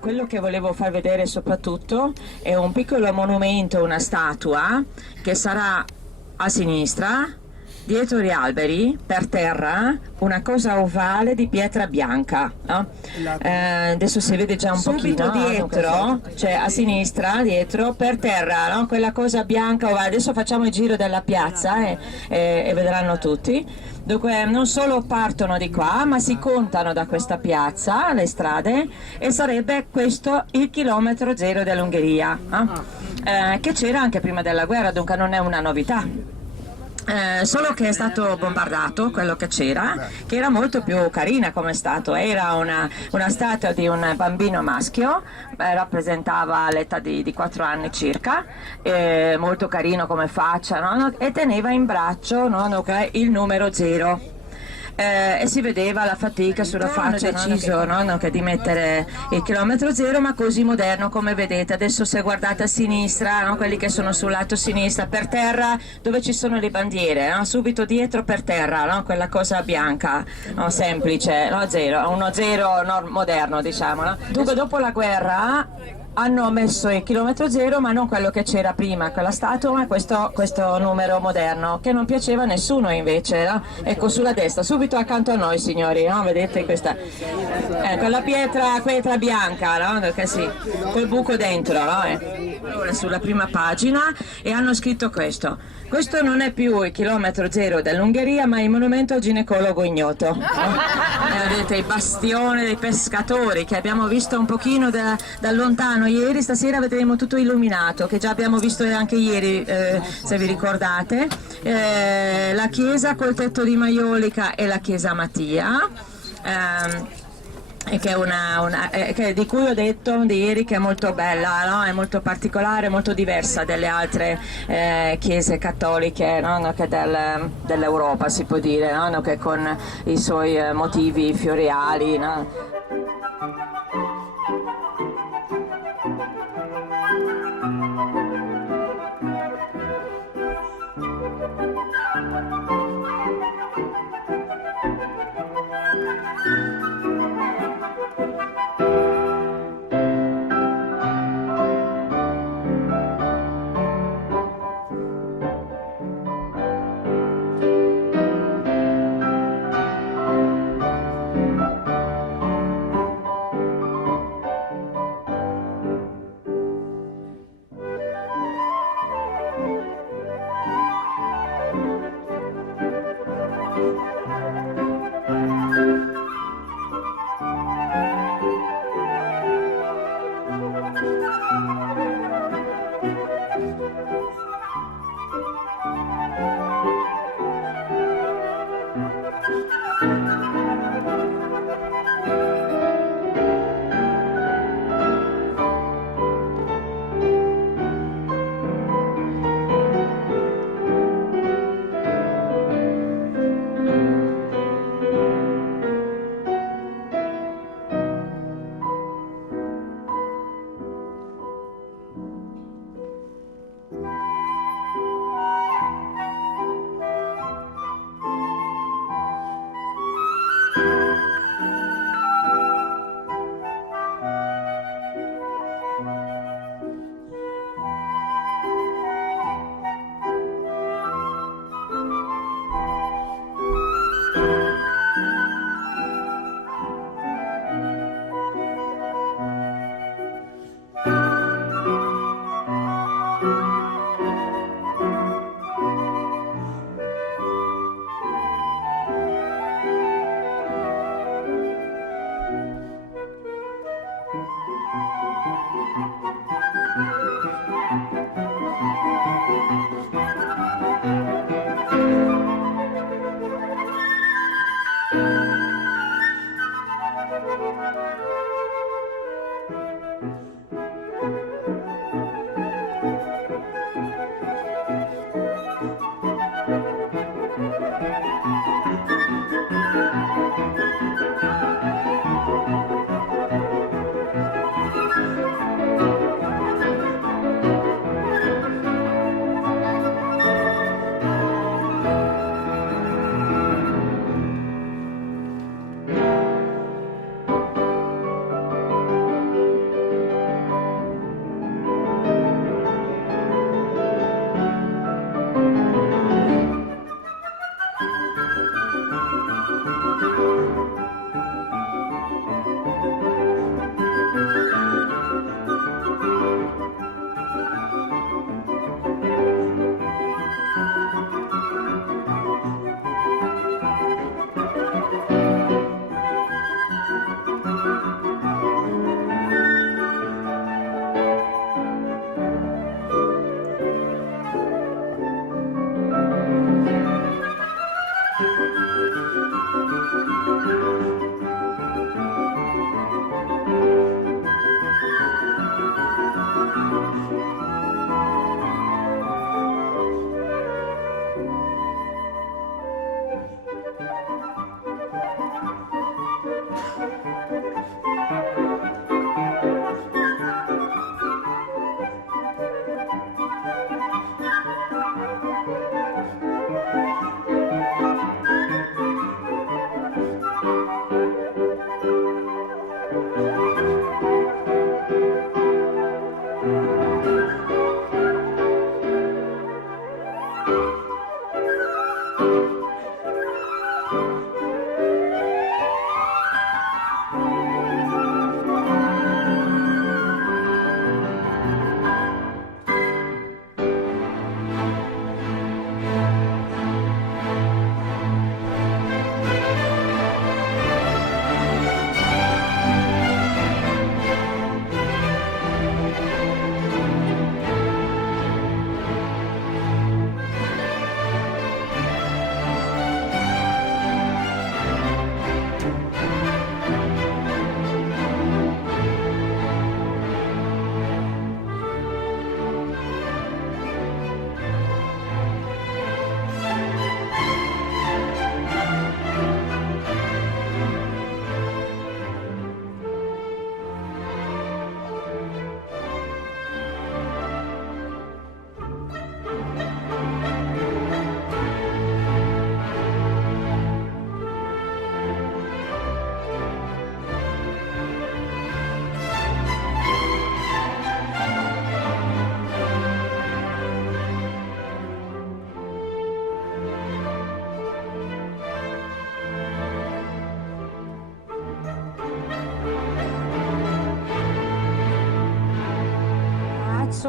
quello che volevo far vedere soprattutto è un piccolo monumento, una statua che sarà a sinistra, dietro gli alberi, per terra, una cosa ovale di pietra bianca. No? Adesso si vede già un pochino dietro, cioè a sinistra, dietro, per terra, no? Quella cosa bianca ovale. Adesso facciamo il giro della piazza e vedranno tutti. Dunque non solo partono di qua, ma si contano da questa piazza le strade e sarebbe questo il chilometro zero dell'Ungheria, no? Che c'era anche prima della guerra, dunque non è una novità. Solo che è stato bombardato quello che c'era, che era molto più carina come stato, era una statua di un bambino maschio, rappresentava l'età di 4 anni circa, molto carino come faccia, no? E teneva in braccio, no? Il numero 0. E si vedeva la fatica sulla faccia, deciso che di mettere il chilometro zero, ma così moderno come vedete. Adesso se guardate a sinistra, no, quelli che sono sul lato sinistra, per terra dove ci sono le bandiere, no, subito dietro per terra, no, quella cosa bianca, no, semplice, no, zero, uno zero moderno diciamo. No. Dunque dopo la guerra hanno messo il chilometro zero, ma non quello che c'era prima, quella statua, ma questo numero moderno, che non piaceva a nessuno invece, no? Ecco sulla destra, subito accanto a noi signori, no? Vedete questa, quella pietra bianca, no? Che sì, col buco dentro, no? Sulla prima pagina e hanno scritto questo non è più il chilometro zero dell'Ungheria, ma il monumento al ginecologo ignoto. Vedete il bastione dei pescatori che abbiamo visto un pochino da lontano ieri, stasera vedremo tutto illuminato, che già abbiamo visto anche ieri, se vi ricordate. La chiesa col tetto di maiolica e la chiesa Mattia. Di cui ho detto ieri che è molto bella, no? È molto particolare, molto diversa dalle altre chiese cattoliche, no? Che dell'Europa si può dire, no? Che con i suoi motivi fioriali. No?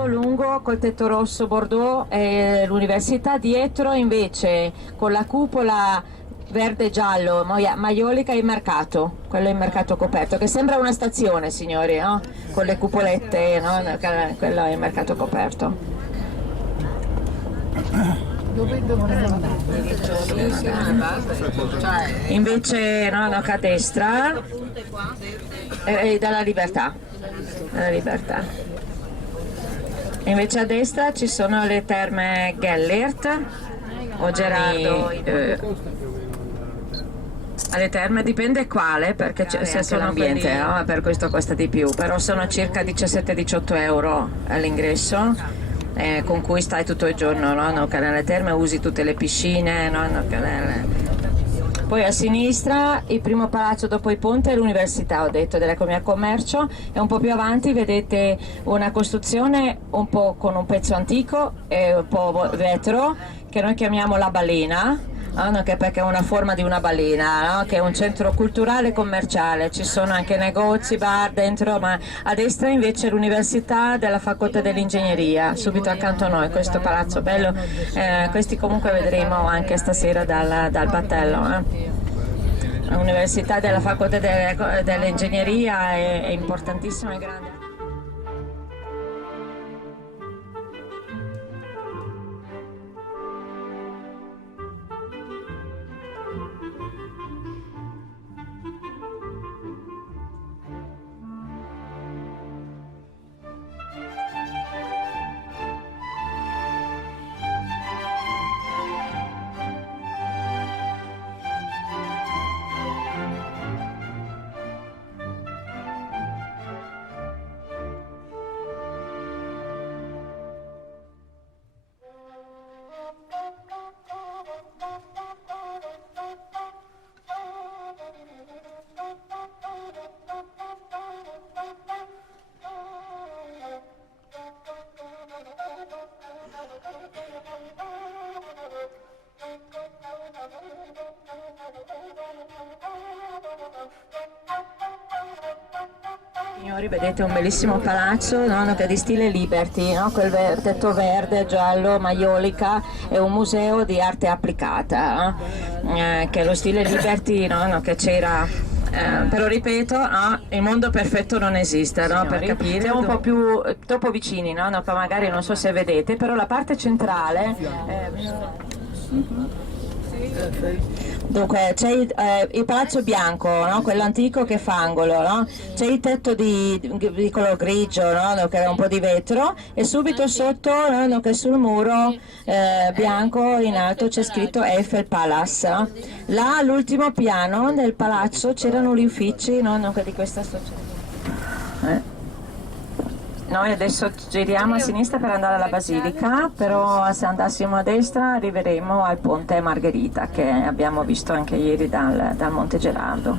Lungo col tetto rosso bordeaux e l'università dietro invece con la cupola verde e giallo maiolica e il mercato, quello è il mercato coperto, che sembra una stazione, signori, no? Con le cupolette, no? Quello è il mercato coperto. Invece no, a destra dalla libertà. Invece a destra ci sono le terme Gellert o Gerardo. Alle terme dipende quale, perché se sono ambiente, no? Per questo costa di più, però sono circa 17-18 euro all'ingresso, con cui stai tutto il giorno, no? Nelle terme usi tutte le piscine, no? Poi a sinistra il primo palazzo dopo il ponte è l'università, ho detto, dell'economia e commercio, e un po' più avanti vedete una costruzione un po' con un pezzo antico e un po' vetro che noi chiamiamo la balena, no? Perché è una forma di una balena, no? Che è un centro culturale e commerciale, ci sono anche negozi, bar dentro, ma a destra invece l'università della facoltà dell'ingegneria, subito accanto a noi, questo palazzo bello, questi comunque vedremo anche stasera dal battello. L'università della facoltà dell'ingegneria è importantissima e grande. Signori, vedete un bellissimo palazzo, no? Che è di stile Liberty, no? Quel tetto verde, giallo, maiolica, è un museo di arte applicata, no? Che è lo stile Liberty, no? Che c'era. Però ripeto, no? Il mondo perfetto non esiste, no? Per capire. Siamo un po' più troppo vicini, no? Magari non so se vedete, però la parte centrale. Dunque c'è il palazzo bianco, no? Quello antico che fa angolo, no? C'è il tetto di color grigio, no? Che è un po' di vetro, e subito sotto, no? Che sul muro bianco in alto c'è scritto Eiffel Palace, no? Là all'ultimo piano del palazzo c'erano gli uffici, no? Di questa associazione. Noi adesso giriamo a sinistra per andare alla Basilica, però se andassimo a destra arriveremo al ponte Margherita, che abbiamo visto anche ieri dal Monte Gerardo.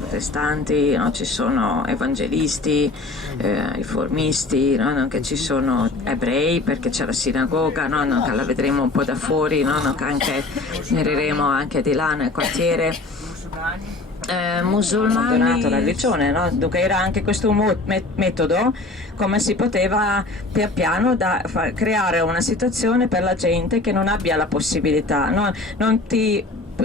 protestanti, no? Ci sono evangelisti, riformisti, no? Che ci sono ebrei perché c'è la sinagoga, no? Che la vedremo un po' da fuori, no? Che anche mireremo anche di là nel quartiere. Musulmani, donato la religione, no? Dunque era anche questo metodo come si poteva pian piano creare una situazione per la gente che non abbia la possibilità, no?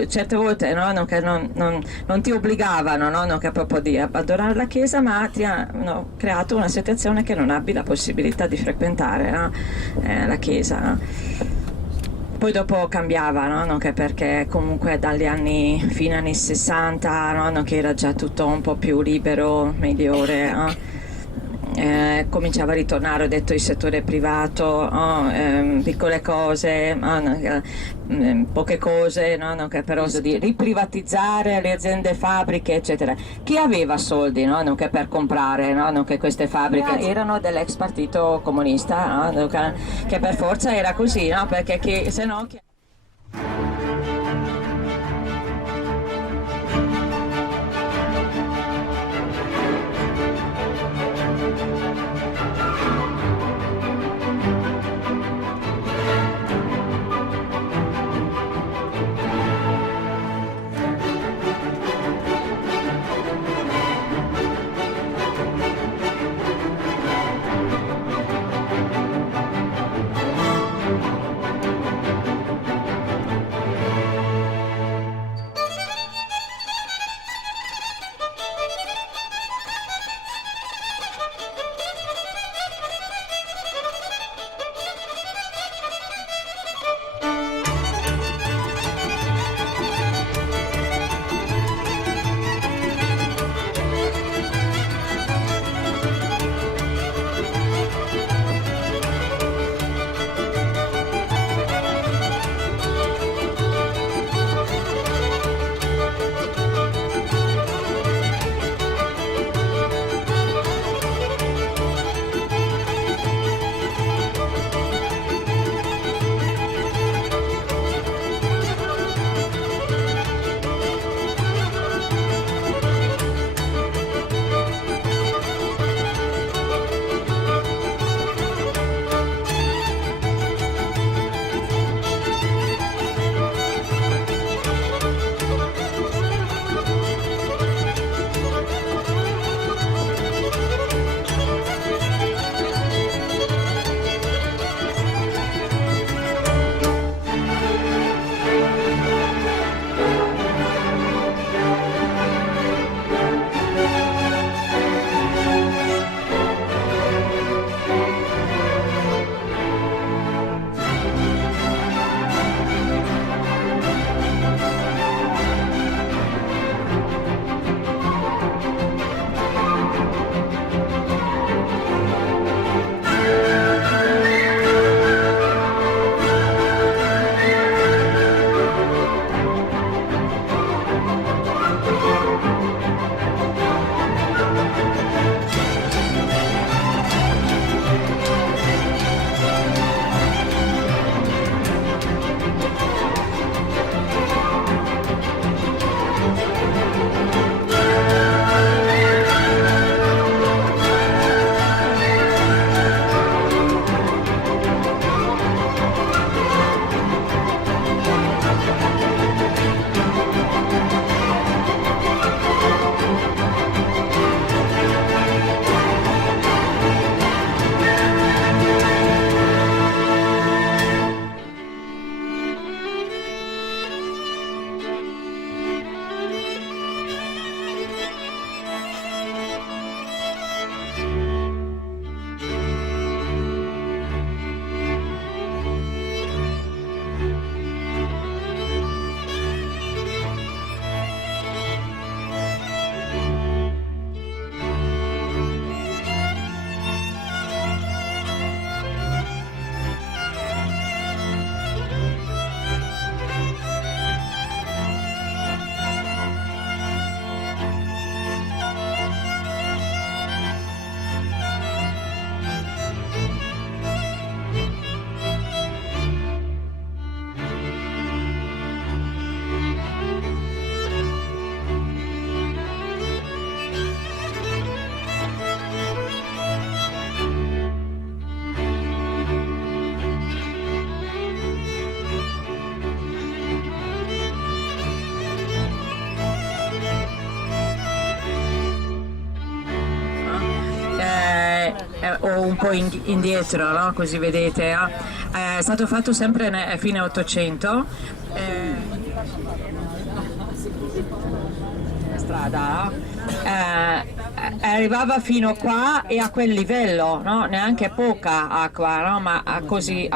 Certe volte non ti obbligavano, no? Che proprio di abbandonare la chiesa, ma ti hanno creato una situazione che non abbi la possibilità di frequentare, no? La chiesa, no? Poi dopo cambiava, no? Che perché comunque dagli anni fino agli anni 60, no? Che era già tutto un po' più libero, migliore, no? Cominciava a ritornare, ho detto, il settore privato, piccole cose, poche cose, no? Che però di riprivatizzare le aziende, fabbriche, eccetera. Chi aveva soldi, no? Che per comprare, no? Che queste fabbriche erano dell'ex partito comunista, no? Che per forza era così, no? Perché se no... un po' indietro, no? Così vedete, è stato fatto sempre a fine 800. Strada arrivava fino qua e a quel livello, no? Neanche poca acqua, no? Ma così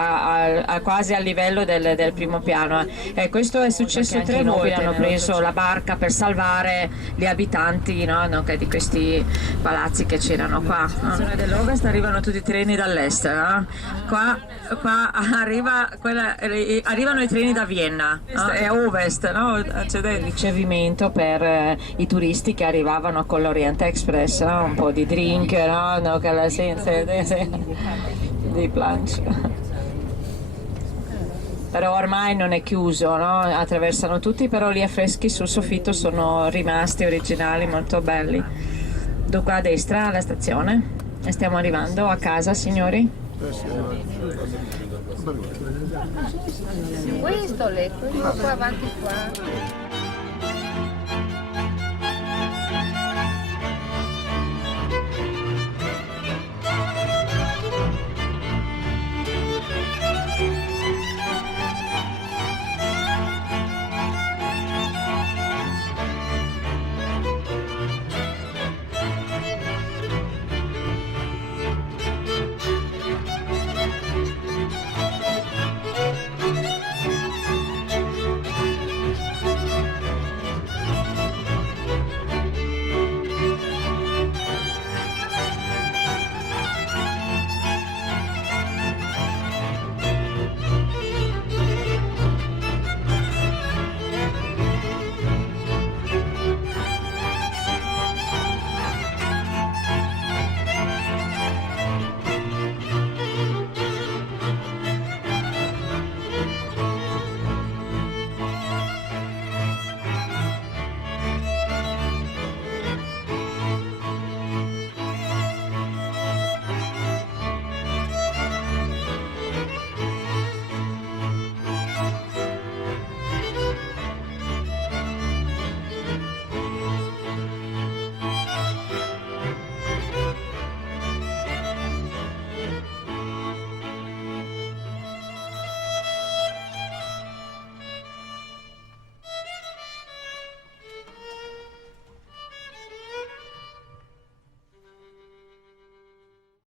quasi al livello del primo piano, e questo è successo 3 volte. Hanno preso la barca per salvare gli abitanti, no? Di questi palazzi che c'erano qua, no? Dell'ovest arrivano tutti i treni dall'est, no? Qua arrivano i treni da Vienna, no? È ovest, no? C'è del ricevimento per i turisti che arrivavano con l'Orient Express, no? Un po' di drink, no? Che la senza di planche. Però ormai non è chiuso, no? Attraversano tutti, però gli affreschi sul soffitto sono rimasti originali, molto belli. Qua a destra la stazione e stiamo arrivando a casa, signori. Questo, qua avanti qua.